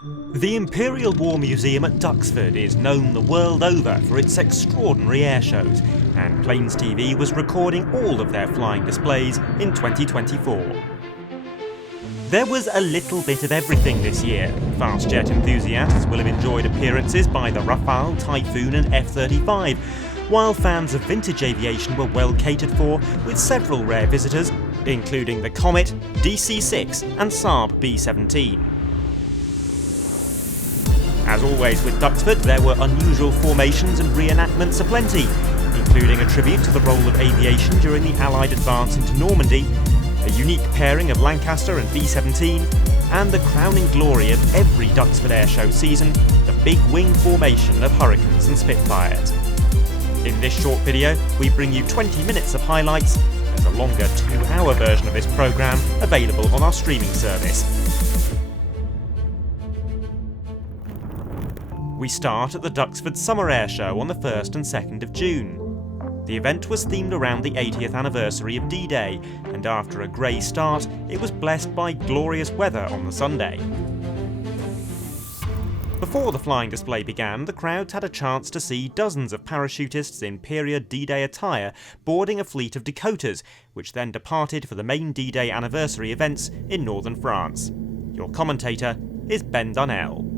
The Imperial War Museum at Duxford is known the world over for its extraordinary air shows, and Planes TV was recording all of their flying displays in 2024. There was a little bit of everything this year. Fast jet enthusiasts will have enjoyed appearances by the Rafale, Typhoon and F-35, while fans of vintage aviation were well catered for, with several rare visitors, including the Comet, DC-6 and Saab B17. As always with Duxford, there were unusual formations and reenactments aplenty, including a tribute to the role of aviation during the Allied advance into Normandy, a unique pairing of Lancaster and B-17, and the crowning glory of every Duxford Airshow season, the big wing formation of Hurricanes and Spitfires. In this short video, we bring you 20 minutes of highlights. There's a longer 2-hour version of this programme available on our streaming service. We start at the Duxford Summer Airshow on the 1st and 2nd of June. The event was themed around the 80th anniversary of D-Day, and after a grey start, it was blessed by glorious weather on the Sunday. Before the flying display began, the crowds had a chance to see dozens of parachutists in period D-Day attire boarding a fleet of Dakotas, which then departed for the main D-Day anniversary events in northern France. Your commentator is Ben Dunnell.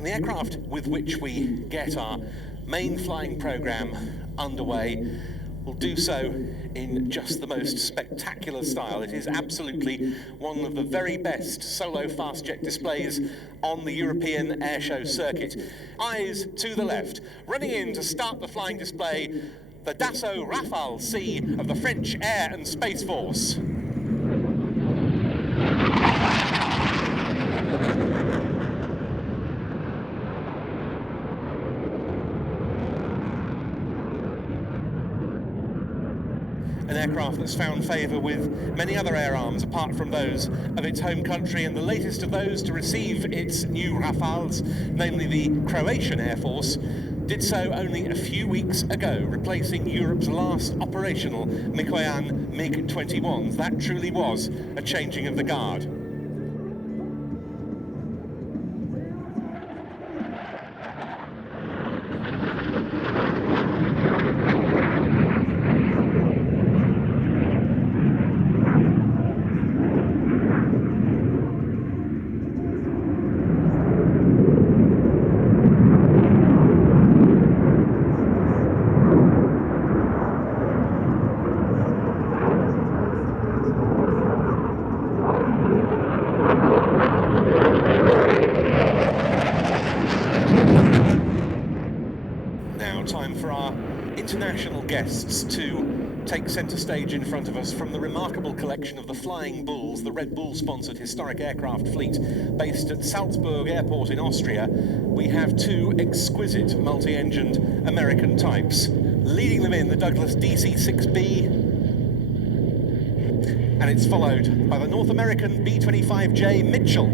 The aircraft with which we get our main flying programme underway will do so in just the most spectacular style. It is absolutely one of the very best solo fast jet displays on the European airshow circuit. Eyes to the left, running in to start the flying display, the Dassault Rafale C of the French Air and Space Force. An aircraft that's found favour with many other air arms apart from those of its home country, and the latest of those to receive its new Rafales, namely the Croatian Air Force, did so only a few weeks ago, replacing Europe's last operational Mikoyan MiG-21s. That truly was a changing of the guard. International guests to take centre stage in front of us from the remarkable collection of the Flying Bulls, the Red Bull-sponsored historic aircraft fleet based at Salzburg Airport in Austria. We have two exquisite multi-engined American types. Leading them in, the Douglas DC-6B, and it's followed by the North American B-25J Mitchell.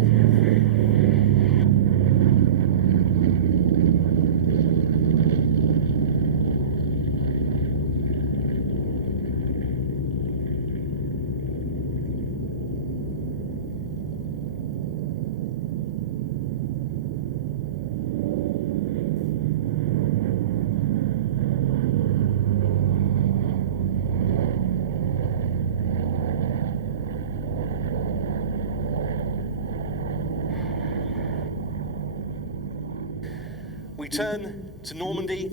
return to Normandy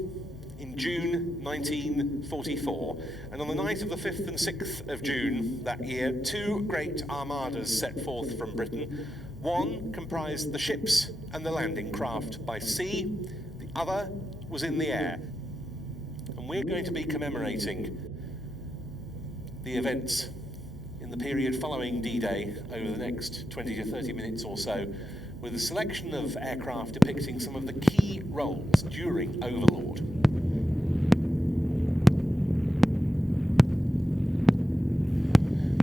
in June 1944, and on the night of the 5th and 6th of June that year, two great armadas set forth from Britain. One comprised the ships and the landing craft by sea, the other was in the air. And we're going to be commemorating the events in the period following D-Day over the next 20 to 30 minutes or so, with a selection of aircraft depicting some of the key roles during Overlord.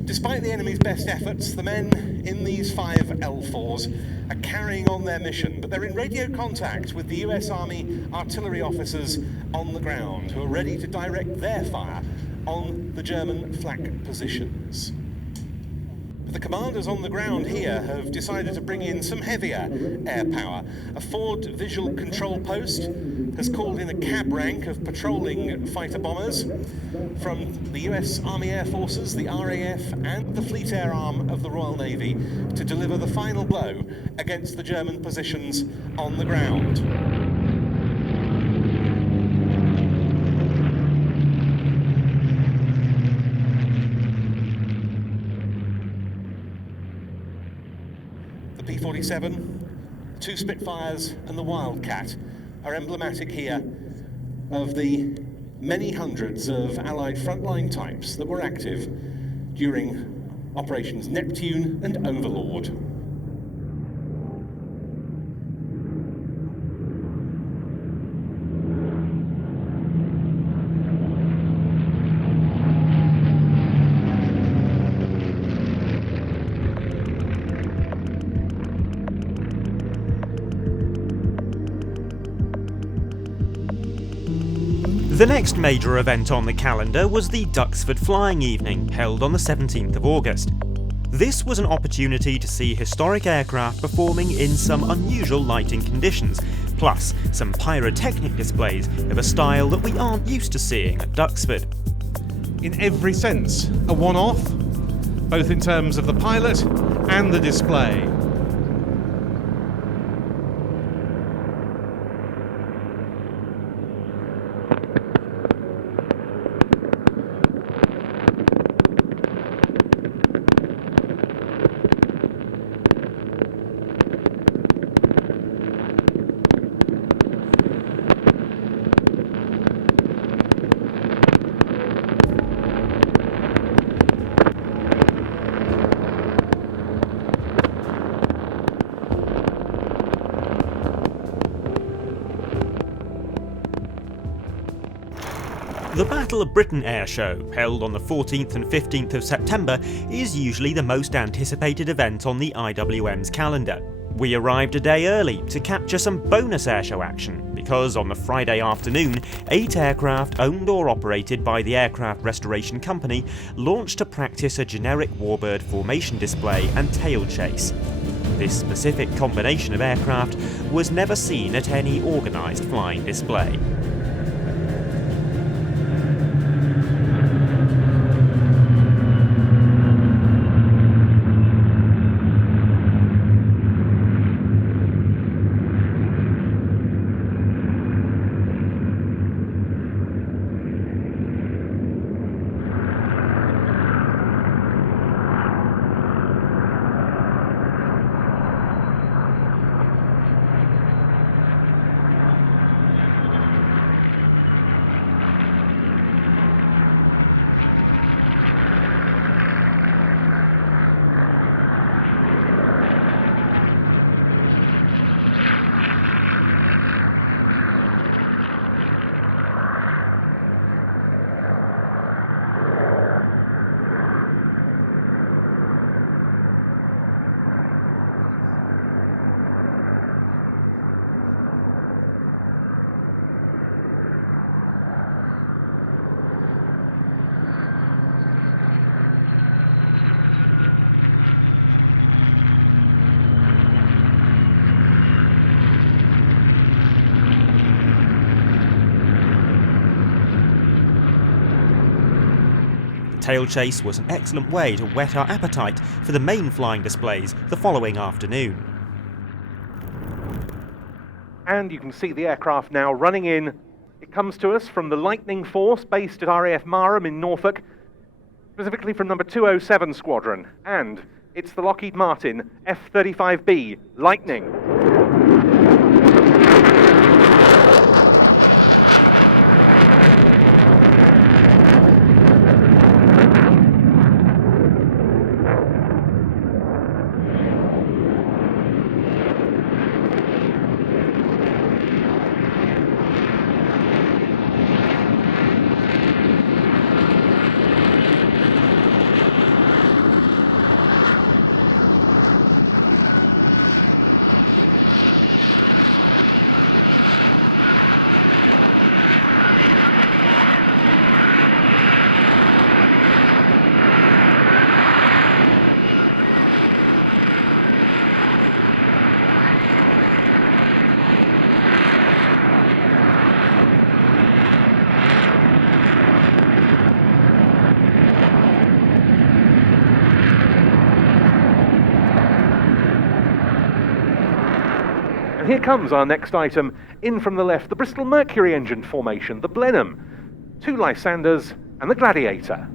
Despite the enemy's best efforts, the men in these 5 L4s are carrying on their mission, but they're in radio contact with the US Army artillery officers on the ground who are ready to direct their fire on the German flak positions. But the commanders on the ground here have decided to bring in some heavier air power. A forward visual control post has called in a cab rank of patrolling fighter bombers from the US Army Air Forces, the RAF and the Fleet Air Arm of the Royal Navy to deliver the final blow against the German positions on the ground. The P-47, 2 Spitfires and the Wildcat are emblematic here of the many hundreds of Allied frontline types that were active during Operations Neptune and Overlord. The next major event on the calendar was the Duxford Flying Evening, held on the 17th of August. This was an opportunity to see historic aircraft performing in some unusual lighting conditions, plus some pyrotechnic displays of a style that we aren't used to seeing at Duxford. In every sense, a one-off, both in terms of the pilot and the display. The Battle of Britain Airshow, held on the 14th and 15th of September, is usually the most anticipated event on the IWM's calendar. We arrived a day early to capture some bonus airshow action, because on the Friday afternoon, 8 aircraft owned or operated by the Aircraft Restoration Company launched to practice a generic warbird formation display and tail chase. This specific combination of aircraft was never seen at any organised flying display. Tail chase was an excellent way to whet our appetite for the main flying displays the following afternoon. And you can see the aircraft now running in. It comes to us from the Lightning Force based at RAF Marham in Norfolk, specifically from number 207 Squadron. And it's the Lockheed Martin F-35B Lightning. Here comes our next item. In from the left, the Bristol Mercury engine formation, the Blenheim, 2 Lysanders, and the Gladiator.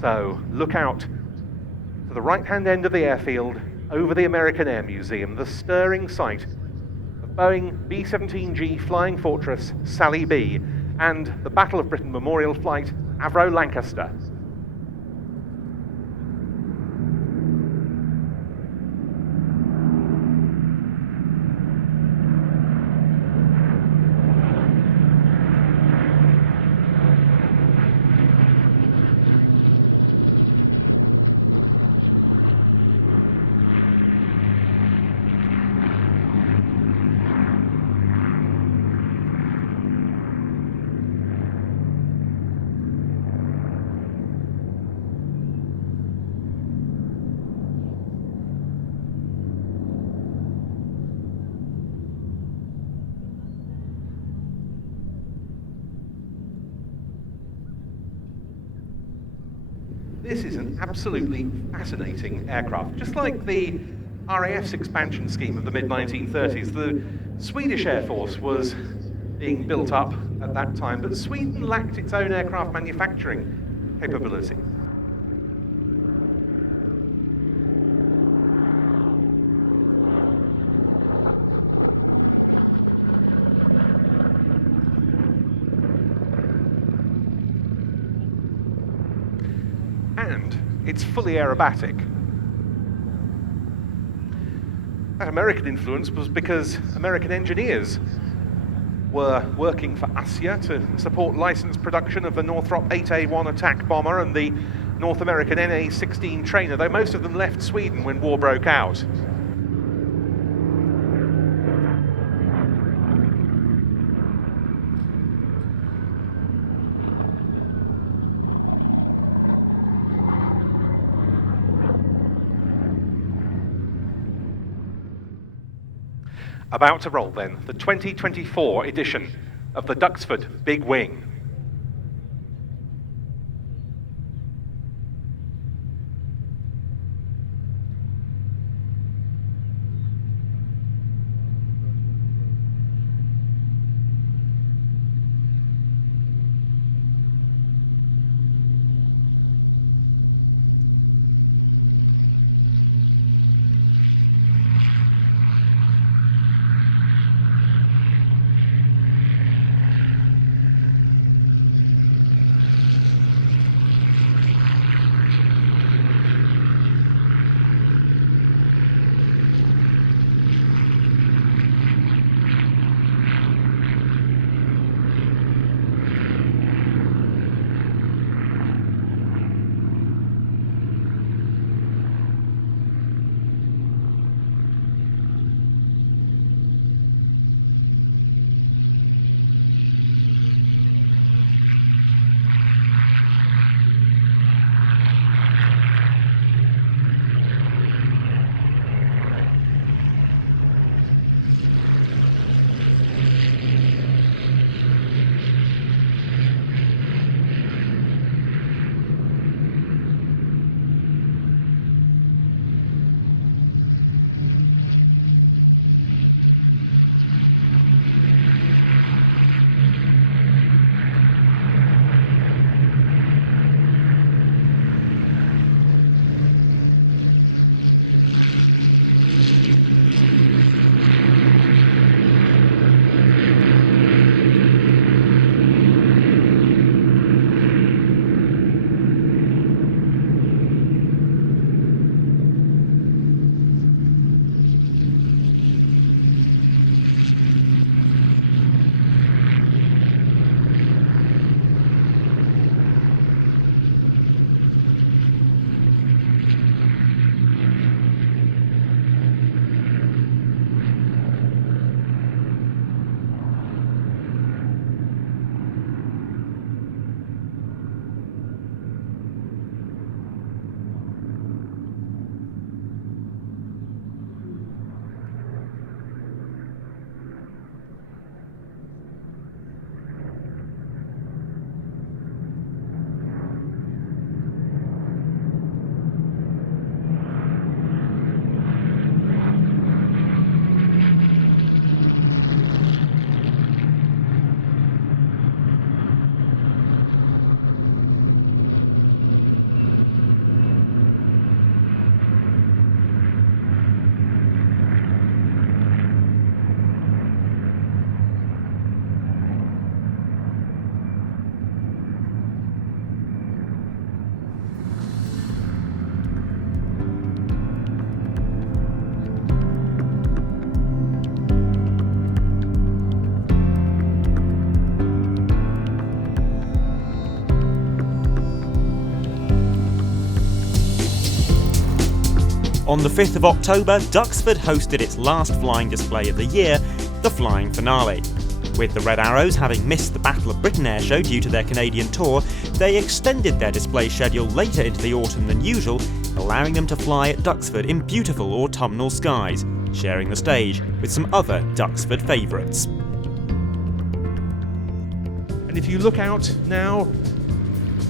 So, look out to the right-hand end of the airfield, over the American Air Museum, the stirring sight of Boeing B-17G Flying Fortress Sally B and the Battle of Britain Memorial Flight Avro Lancaster. This is an absolutely fascinating aircraft. Just like the RAF's expansion scheme of the mid-1930s, the Swedish Air Force was being built up at that time, but Sweden lacked its own aircraft manufacturing capability. And it's fully aerobatic. That American influence was because American engineers were working for ASIA to support licensed production of the Northrop 8A1 attack bomber and the North American NA-16 trainer, though most of them left Sweden when war broke out. About to roll then, the 2024 edition of the Duxford Big Wing. On the 5th of October, Duxford hosted its last flying display of the year, the flying finale. With the Red Arrows having missed the Battle of Britain Airshow due to their Canadian tour, they extended their display schedule later into the autumn than usual, allowing them to fly at Duxford in beautiful autumnal skies, sharing the stage with some other Duxford favourites. And if you look out now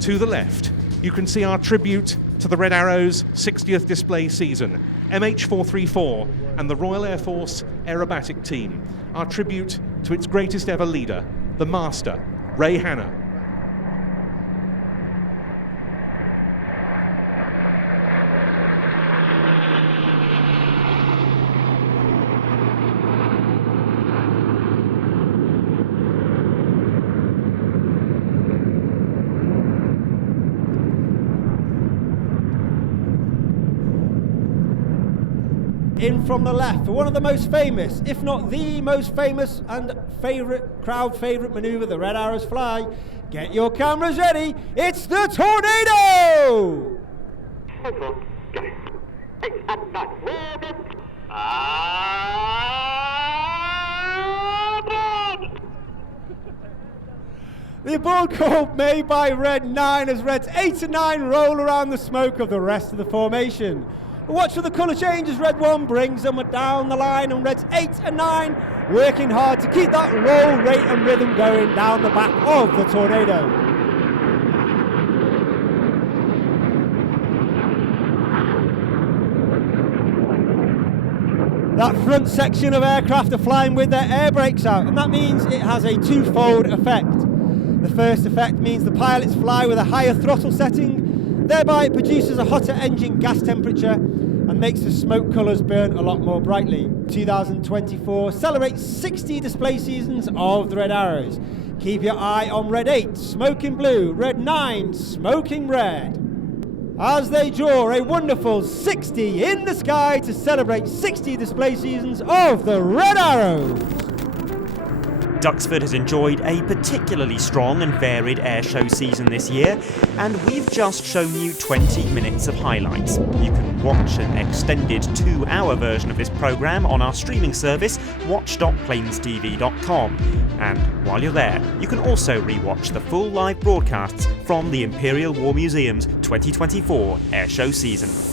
to the left, you can see our tribute to the Red Arrow's 60th display season, MH434 and the Royal Air Force Aerobatic Team, our tribute to its greatest ever leader, the Master, Ray Hanna. In from the left for one of the most famous, if not the most famous and crowd favourite manoeuvre the Red Arrows fly. Get your cameras ready, it's the Tornado! The abort call made by Red 9 as Reds 8 and 9 roll around the smoke of the rest of the formation. Watch for the colour change as Red 1 brings them down the line, and Reds 8 and 9 working hard to keep that roll rate and rhythm going down the back of the Tornado. That front section of aircraft are flying with their air brakes out, and that means it has a twofold effect. The first effect means the pilots fly with a higher throttle setting, thereby it produces a hotter engine gas temperature and makes the smoke colours burn a lot more brightly. 2024 celebrates 60 display seasons of the Red Arrows. Keep your eye on Red 8, smoking blue, Red 9, smoking red, as they draw a wonderful 60 in the sky to celebrate 60 display seasons of the Red Arrows. Duxford has enjoyed a particularly strong and varied airshow season this year, and we've just shown you 20 minutes of highlights. You can watch an extended 2-hour version of this programme on our streaming service, watch.planestv.com. And while you're there, you can also re-watch the full live broadcasts from the Imperial War Museum's 2024 airshow season.